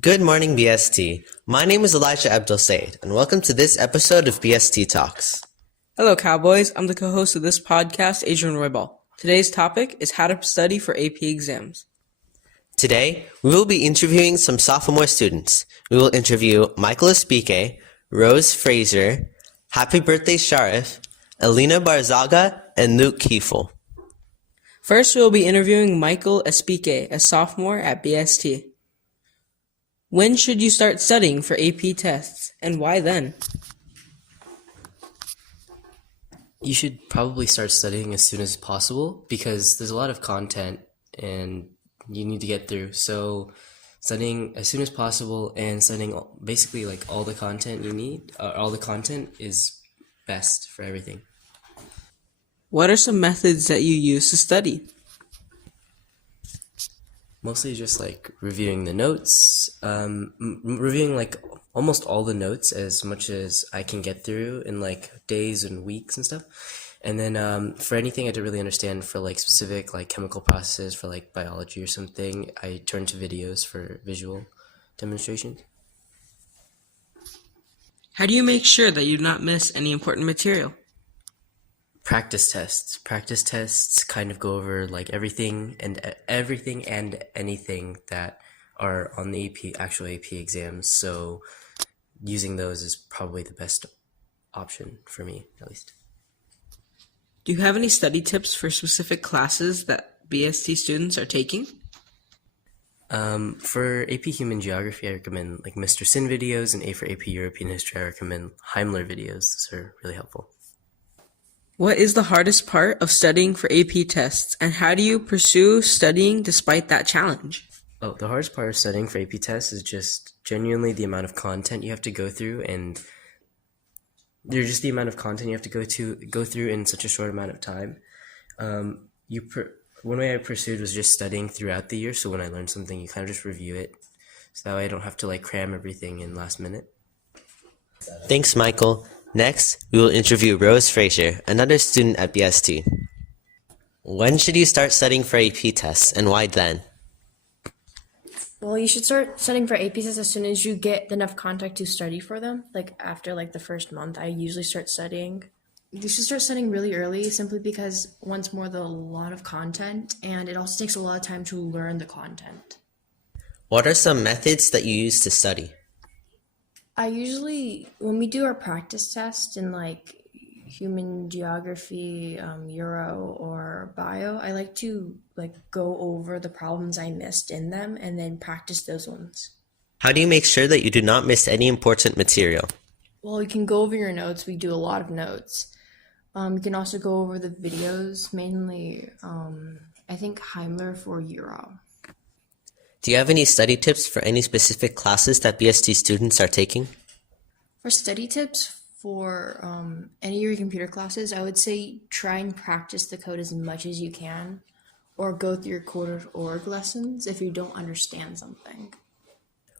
Good morning, BST. My name is Elijah Abdul Said, and welcome to this episode of BST Talks. Hello, Cowboys. I'm the co-host of this podcast, Adrian Roybal. Today's topic is how to study for AP exams. Today, we will be interviewing some sophomore students. We will interview Michael Espike, Rose Fraser, Happy Birthday Sharif, Elena Barzaga, and Luke Kiefel. First, we will be interviewing Michael Espike, a sophomore at BST. When should you start studying for AP tests, and why then? You should probably start studying as soon as possible because there's a lot of content and you need to get through. So studying as soon as possible and studying basically like all the content you need, all the content is best for everything. What are some methods that you use to study? Mostly just like reviewing the notes, reviewing like almost all the notes as much as I can get through in like days and weeks and stuff. And then for anything I don't really understand for like specific like chemical processes for like biology or something, I turn to videos for visual demonstrations. How do you make sure that you do not miss any important material? Practice tests kind of go over like everything and anything that are on the actual AP exams, so using those is probably the best option for me, at least. Do you have any study tips for specific classes that BST students are taking? For AP Human Geography, I recommend like Mr. Sin videos, and for AP European History, I recommend Heimler videos. Those are really helpful. What is the hardest part of studying for AP tests, and how do you pursue studying despite that challenge? Oh, the hardest part of studying for AP tests is just genuinely the amount of content you have to go through, and there's just the amount of content you have to go through in such a short amount of time. One way I pursued was just studying throughout the year, so when I learn something, you kind of just review it, so that way I don't have to like cram everything in last minute. Thanks, Michael. Next, we will interview Rose Fraser, another student at BST. When should you start studying for AP tests, and why then? Well, you should start studying for AP tests as soon as you get enough content to study for them. Like after the first month, I usually start studying. You should start studying really early simply because once more, there's a lot of content and it also takes a lot of time to learn the content. What are some methods that you use to study? I usually, when we do our practice test in human geography, Euro or bio, I like to go over the problems I missed in them and then practice those ones. How do you make sure that you do not miss any important material? Well, you can go over your notes. We do a lot of notes. You can also go over the videos, mainly, I think Heimler for Euro. Do you have any study tips for any specific classes that BST students are taking? For study tips for any of your computer classes, I would say try and practice the code as much as you can, or go through your code.org lessons if you don't understand something.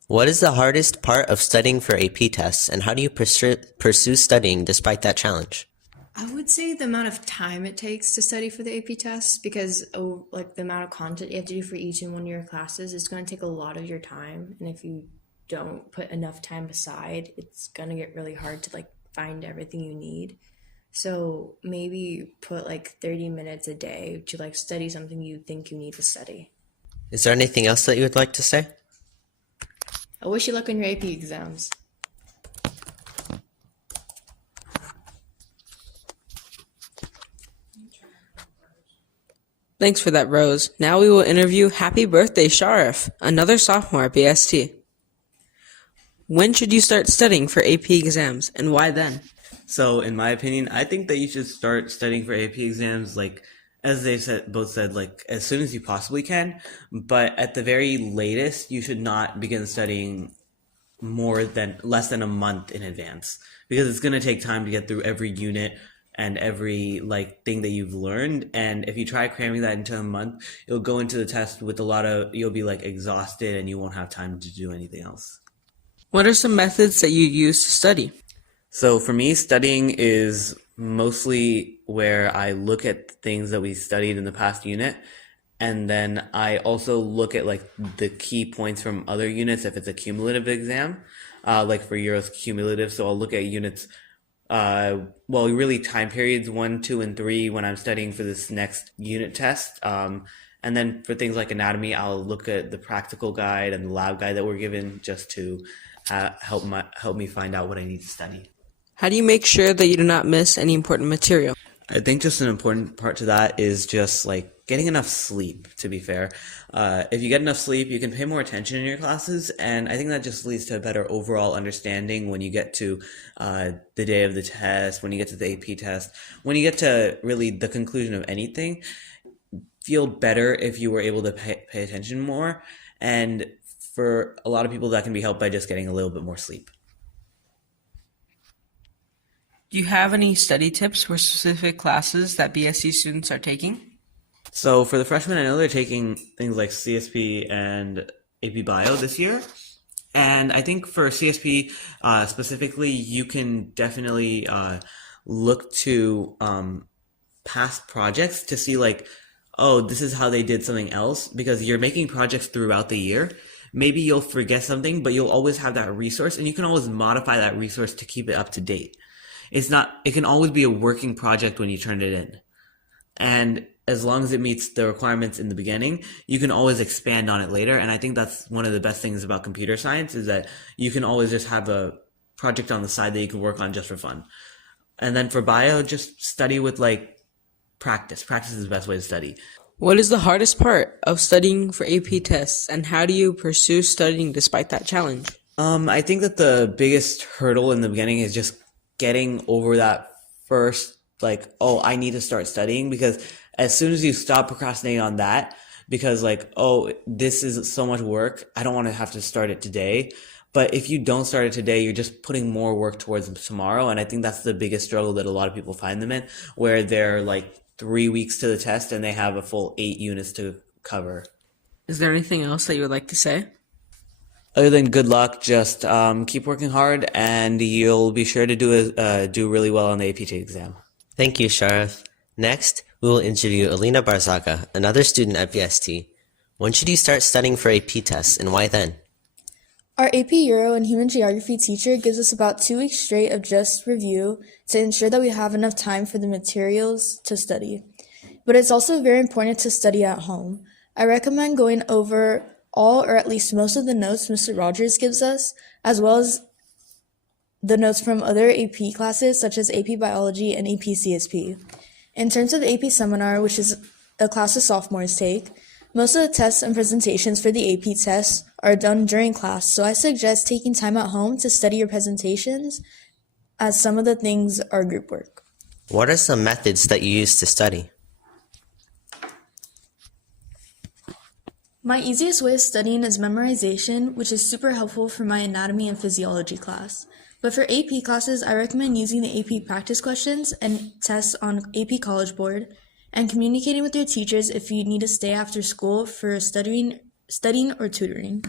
What is the hardest part of studying for AP tests, and how do you pursue studying despite that challenge? I would say the amount of time it takes to study for the AP tests, because the amount of content you have to do for each and one of your classes is going to take a lot of your time, and if you don't put enough time aside, it's going to get really hard to find everything you need. So maybe put 30 minutes a day to study something you think you need to study. Is there anything else that you would like to say? I wish you luck on your AP exams. Thanks for that, Rose. Now we will interview Happy Birthday Sharif, another sophomore at BST. When should you start studying for AP exams, and why then? So, in my opinion, I think that you should start studying for AP exams, as they both said, as soon as you possibly can. But at the very latest, you should not begin studying less than a month in advance, because it's going to take time to get through every unit and every thing that you've learned. And if you try cramming that into a month, you'll go into the test with you'll be exhausted and you won't have time to do anything else. What are some methods that you use to study? So for me, studying is mostly where I look at things that we studied in the past unit and then I also look at like the key points from other units if it's a cumulative exam, like for Euro's cumulative. So I'll look at units, really time periods 1, 2, and 3 when I'm studying for this next unit test. And then for things like anatomy, I'll look at the practical guide and the lab guide that we're given just to help me find out what I need to study. How do you make sure that you do not miss any important material? I think just an important part to that is just like getting enough sleep, to be fair. If you get enough sleep, you can pay more attention in your classes, and I think that just leads to a better overall understanding when you get to the day of the test, when you get to the AP test, when you get to really the conclusion of anything. Feel better if you were able to pay attention more, and for a lot of people that can be helped by just getting a little bit more sleep. Do you have any study tips for specific classes that BST students are taking? So for the freshmen, I know they're taking things like CSP and AP Bio this year. And I think for CSP specifically, you can definitely look to past projects to see like, oh, this is how they did something else, because you're making projects throughout the year. Maybe you'll forget something, but you'll always have that resource, and you can always modify that resource to keep it up to date. It can always be a working project when you turn it in. And as long as it meets the requirements in the beginning, you can always expand on it later. And I think that's one of the best things about computer science, is that you can always just have a project on the side that you can work on just for fun. And then for bio, just study with like practice. Practice is the best way to study. What is the hardest part of studying for AP tests, and how do you pursue studying despite that challenge? I think that the biggest hurdle in the beginning is just getting over that first, like, oh, I need to start studying, because as soon as you stop procrastinating on that, because like, oh, this is so much work, I don't want to have to start it today. But if you don't start it today, you're just putting more work towards tomorrow. And I think that's the biggest struggle that a lot of people find them in, where they're like 3 weeks to the test and they have a full 8 units to cover. Is there anything else that you would like to say? Other than good luck, just keep working hard, and you'll be sure to do really well on the APT exam. Thank you, Sharif. Next, we will interview Alina Barzaga, another student at BST. When should you start studying for AP tests, and why then? Our AP Euro and Human Geography teacher gives us about 2 weeks straight of just review to ensure that we have enough time for the materials to study. But it's also very important to study at home. I recommend going over all or at least most of the notes Mr. Rogers gives us, as well as the notes from other AP classes such as AP Biology and AP CSP. In terms of AP Seminar, which is a class the sophomores take, most of the tests and presentations for the AP tests are done during class, so I suggest taking time at home to study your presentations, as some of the things are group work. What are some methods that you use to study? My easiest way of studying is memorization, which is super helpful for my anatomy and physiology class. But for AP classes, I recommend using the AP practice questions and tests on AP College Board, and communicating with your teachers if you need to stay after school for studying or tutoring.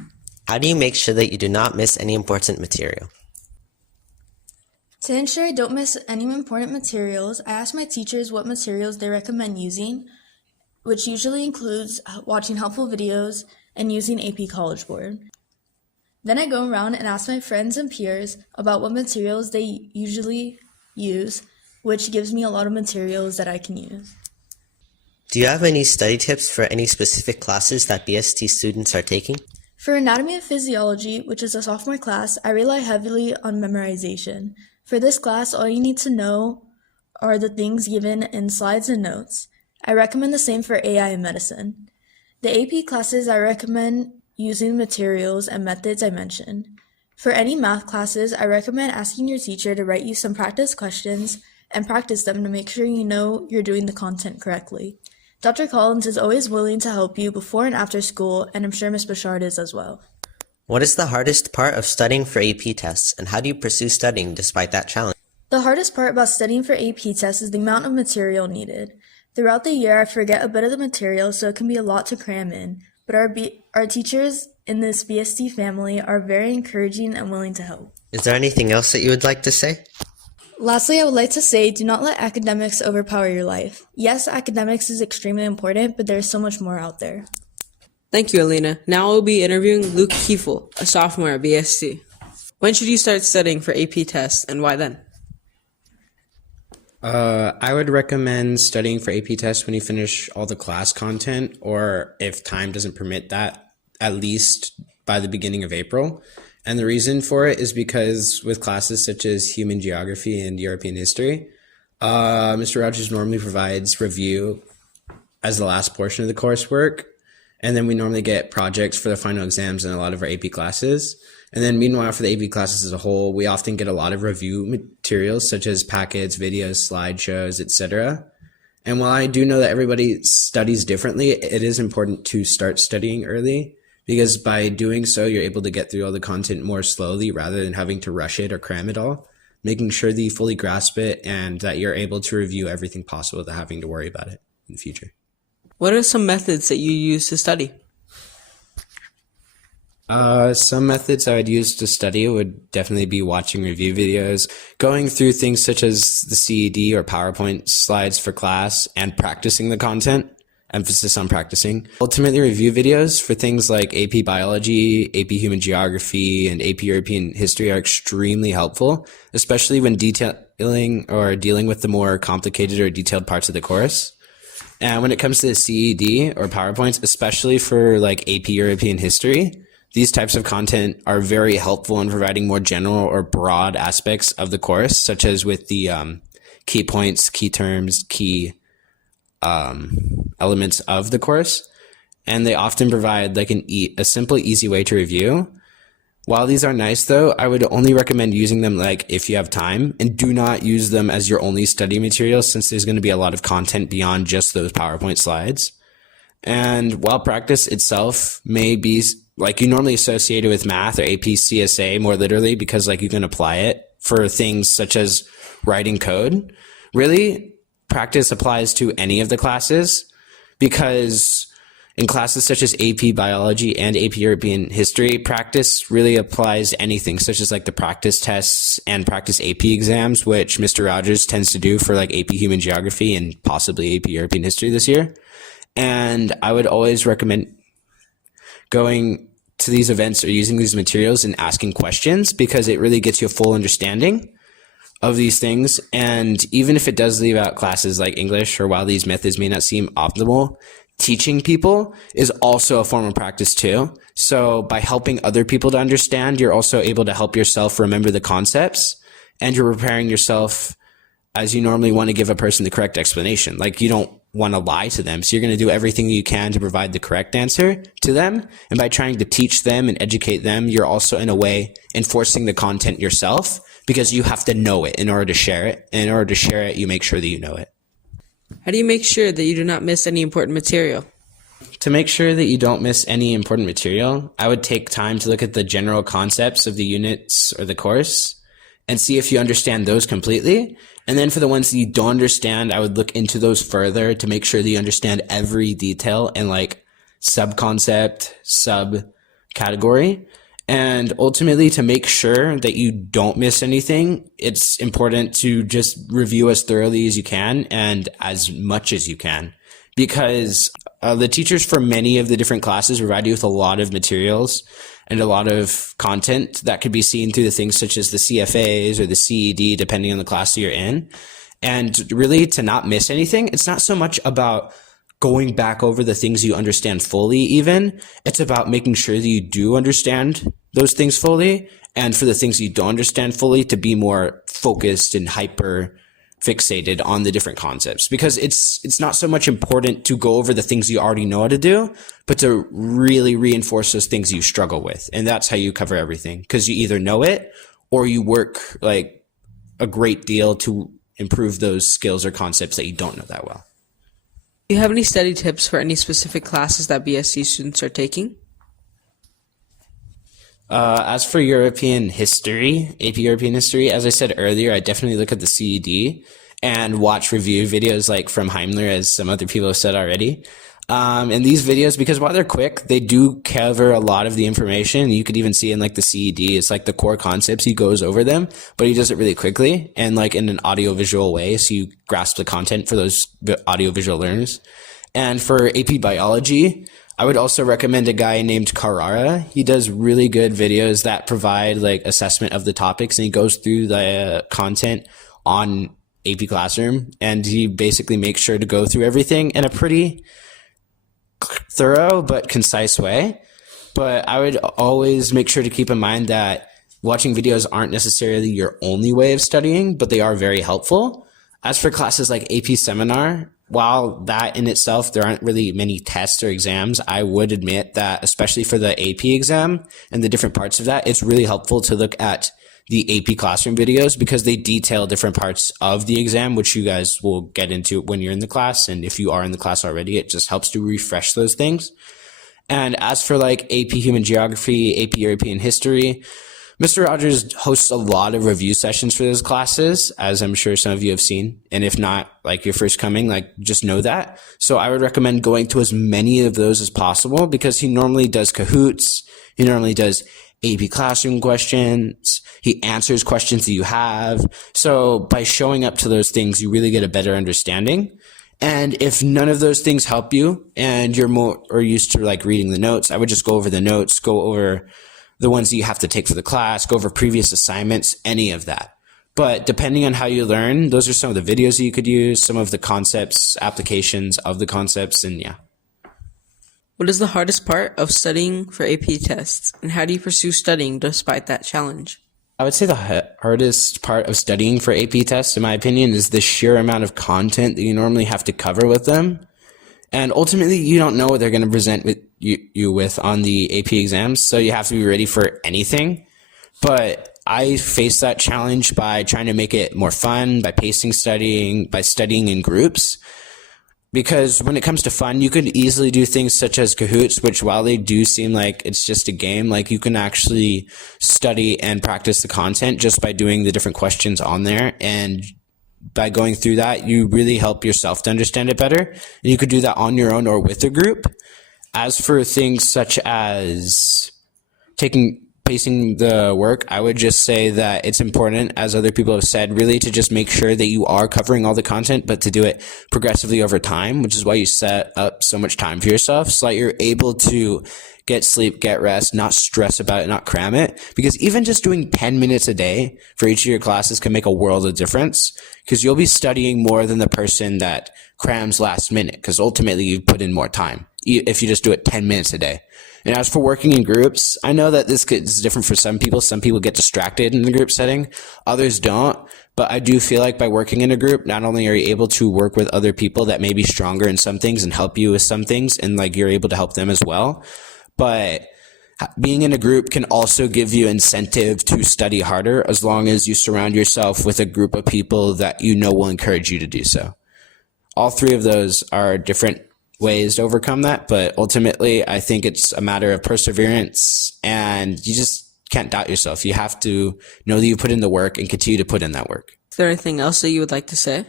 How do you make sure that you do not miss any important material? To ensure I don't miss any important materials, I ask my teachers what materials they recommend using, which usually includes watching helpful videos and using AP College Board. Then I go around and ask my friends and peers about what materials they usually use, which gives me a lot of materials that I can use. Do you have any study tips for any specific classes that BST students are taking? For anatomy and physiology, which is a sophomore class, I rely heavily on memorization. For this class, all you need to know are the things given in slides and notes. I recommend the same for AI and medicine. The AP classes, I recommend using the materials and methods I mentioned. For any math classes, I recommend asking your teacher to write you some practice questions and practice them to make sure you know you're doing the content correctly. Dr. Collins is always willing to help you before and after school, and I'm sure Ms. Bouchard is as well. What is the hardest part of studying for AP tests, and how do you pursue studying despite that challenge? The hardest part about studying for AP tests is the amount of material needed. Throughout the year, I forget a bit of the material, so it can be a lot to cram in, but our teachers in this BST family are very encouraging and willing to help. Is there anything else that you would like to say? Lastly, I would like to say, do not let academics overpower your life. Yes, academics is extremely important, but there's so much more out there. Thank you, Alina. Now we'll be interviewing Luke Kiefel, a sophomore at BST. When should you start studying for AP tests, and why then? I would recommend studying for AP tests when you finish all the class content, or if time doesn't permit that, at least by the beginning of April. And the reason for it is because with classes such as human geography and European history, Mr. Rogers normally provides review as the last portion of the coursework. And then we normally get projects for the final exams in a lot of our AP classes. And then meanwhile, for the AP classes as a whole, we often get a lot of review materials such as packets, videos, slideshows, etc. And while I do know that everybody studies differently, it is important to start studying early, because by doing so, you're able to get through all the content more slowly rather than having to rush it or cram it all, making sure that you fully grasp it and that you're able to review everything possible without having to worry about it in the future. What are some methods that you use to study? Some methods I would use to study would definitely be watching review videos, going through things such as the CED or PowerPoint slides for class, and practicing the content. Emphasis on practicing. Ultimately, review videos for things like AP Biology, AP Human Geography, and AP European History are extremely helpful, especially when detailing or dealing with the more complicated or detailed parts of the course. And when it comes to the CED or PowerPoints, especially for like AP European History, these types of content are very helpful in providing more general or broad aspects of the course, such as with the key points, key terms, key elements of the course. And they often provide like a simple, easy way to review. While these are nice though, I would only recommend using them like if you have time, and do not use them as your only study material, since there's going to be a lot of content beyond just those PowerPoint slides. And while practice itself may be like you normally associate it with math or AP CSA more literally, because like you can apply it for things such as writing code, really practice applies to any of the classes, because in classes such as AP Biology and AP European History, practice really applies to anything, such as like the practice tests and practice AP exams, which Mr. Rogers tends to do for like AP Human Geography and possibly AP European History this year. And I would always recommend going to these events or using these materials and asking questions, because it really gets you a full understanding of these things. And even if it does leave out classes like English, or while these methods may not seem optimal, teaching people is also a form of practice too. So by helping other people to understand, you're also able to help yourself remember the concepts, and you're preparing yourself as you normally want to give a person the correct explanation. Like you don't want to lie to them. So you're going to do everything you can to provide the correct answer to them. And by trying to teach them and educate them, you're also in a way enforcing the content yourself, because you have to know it in order to share it. And in order to share it, you make sure that you know it. How do you make sure that you do not miss any important material? To make sure that you don't miss any important material, I would take time to look at the general concepts of the units or the course and see if you understand those completely. And then for the ones that you don't understand, I would look into those further to make sure that you understand every detail and like sub-concept, sub-category. And ultimately, to make sure that you don't miss anything, it's important to just review as thoroughly as you can and as much as you can, because the teachers for many of the different classes provide you with a lot of materials and a lot of content that could be seen through the things such as the CFAs or the CED, depending on the class that you're in. And really, to not miss anything, it's not so much about going back over the things you understand fully even. It's about making sure that you do understand those things fully, and for the things you don't understand fully, to be more focused and hyper fixated on the different concepts, because it's not so much important to go over the things you already know how to do, but to really reinforce those things you struggle with. And that's how you cover everything, because you either know it or you work like a great deal to improve those skills or concepts that you don't know that well. Do you have any study tips for any specific classes that BSc students are taking? As for European history, AP European history, as I said earlier, I definitely look at the CED and watch review videos like from Heimler, as some other people have said already. And these videos, because while they're quick, they do cover a lot of the information. You could even see in like the CED, it's like the core concepts. He goes over them, but he does it really quickly and like in an audio-visual way. So you grasp the content for those audio-visual learners. And for AP Biology, I would also recommend a guy named Carrara. He does really good videos that provide like assessment of the topics, and he goes through the content on AP Classroom, and he basically makes sure to go through everything in a pretty thorough but concise way. But I would always make sure to keep in mind that watching videos aren't necessarily your only way of studying, but they are very helpful. As for classes like AP Seminar, while that in itself, there aren't really many tests or exams, I would admit that especially for the AP exam and the different parts of that, it's really helpful to look at the AP Classroom videos because they detail different parts of the exam, which you guys will get into when you're in the class. And if you are in the class already, it just helps to refresh those things. And as for like AP Human Geography, AP European History, Mr. Rogers hosts a lot of review sessions for those classes, as I'm sure some of you have seen. And if not, like you're first coming, like just know that. So I would recommend going to as many of those as possible because he normally does Kahoots. He normally does AP Classroom questions. He answers questions that you have. So by showing up to those things, you really get a better understanding. And if none of those things help you and you're more or used to like reading the notes, I would just go over the notes, go over the ones that you have to take for the class, go over previous assignments, any of that. But depending on how you learn, those are some of the videos that you could use, some of the concepts, applications of the concepts, and yeah. What is the hardest part of studying for AP tests, and how do you pursue studying despite that challenge? I would say the hardest part of studying for AP tests, in my opinion, is the sheer amount of content that you normally have to cover with them. And ultimately, you don't know what they're going to present with you with on the AP exams, so you have to be ready for anything. But I face that challenge by trying to make it more fun, by pacing studying, by studying in groups. Because when it comes to fun, you could easily do things such as Kahoots, which while they do seem like it's just a game, like you can actually study and practice the content just by doing the different questions on there. And by going through that, you really help yourself to understand it better. And you could do that on your own or with a group. As for things such as pacing the work, I would just say that it's important, as other people have said, really to just make sure that you are covering all the content, but to do it progressively over time, which is why you set up so much time for yourself so that you're able to get sleep, get rest, not stress about it, not cram it. Because even just doing 10 minutes a day for each of your classes can make a world of difference because you'll be studying more than the person that crams last minute because ultimately you've put in more time if you just do it 10 minutes a day. And as for working in groups, I know that this is different for some people. Some people get distracted in the group setting, others don't. But I do feel like by working in a group, not only are you able to work with other people that may be stronger in some things and help you with some things, and like you're able to help them as well, but being in a group can also give you incentive to study harder as long as you surround yourself with a group of people that you know will encourage you to do so. All three of those are different ways to overcome that, but ultimately I think it's a matter of perseverance, and you just can't doubt yourself. You have to know that you put in the work and continue to put in that work. Is there anything else that you would like to say?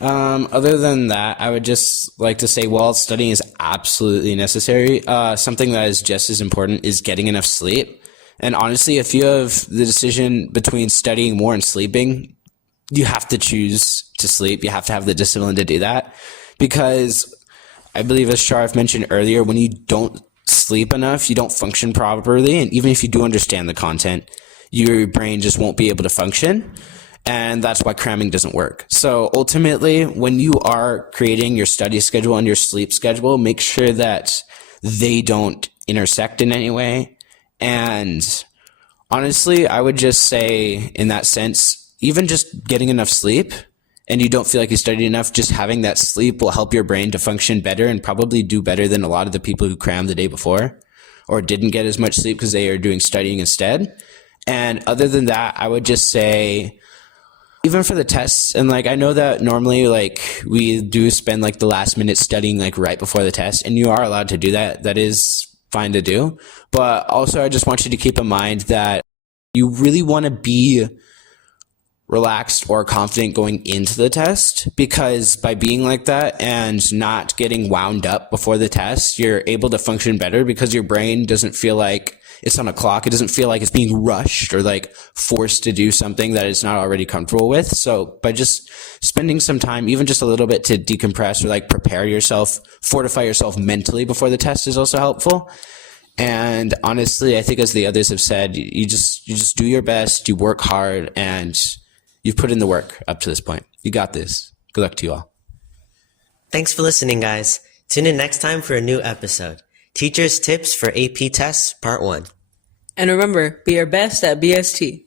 Other than that, I would just like to say, while studying is absolutely necessary, something that is just as important is getting enough sleep. And honestly, if you have the decision between studying more and sleeping, you have to choose to sleep. You have to have the discipline to do that, because I believe, as Sharif mentioned earlier, when you don't sleep enough, you don't function properly. And even if you do understand the content, your brain just won't be able to function. And that's why cramming doesn't work. So ultimately, when you are creating your study schedule and your sleep schedule, make sure that they don't intersect in any way. And honestly, I would just say in that sense, even just getting enough sleep and you don't feel like you studied enough, just having that sleep will help your brain to function better and probably do better than a lot of the people who crammed the day before or didn't get as much sleep because they are doing studying instead. And other than that, I would just say, even for the tests, and like I know that normally like we do spend like the last minute studying like right before the test, and you are allowed to do that. That is fine to do. But also I just want you to keep in mind that you really want to be relaxed or confident going into the test, because by being like that and not getting wound up before the test, you're able to function better because your brain doesn't feel like it's on a clock. It doesn't feel like it's being rushed or like forced to do something that it's not already comfortable with. So by just spending some time, even just a little bit, to decompress or like prepare yourself, fortify yourself mentally before the test is also helpful. And honestly, I think, as the others have said, you just do your best, you work hard, and you've put in the work up to this point. You got this. Good luck to you all. Thanks for listening, guys. Tune in next time for a new episode. Teachers' Tips for AP Tests, Part 1. And remember, be your best at BST.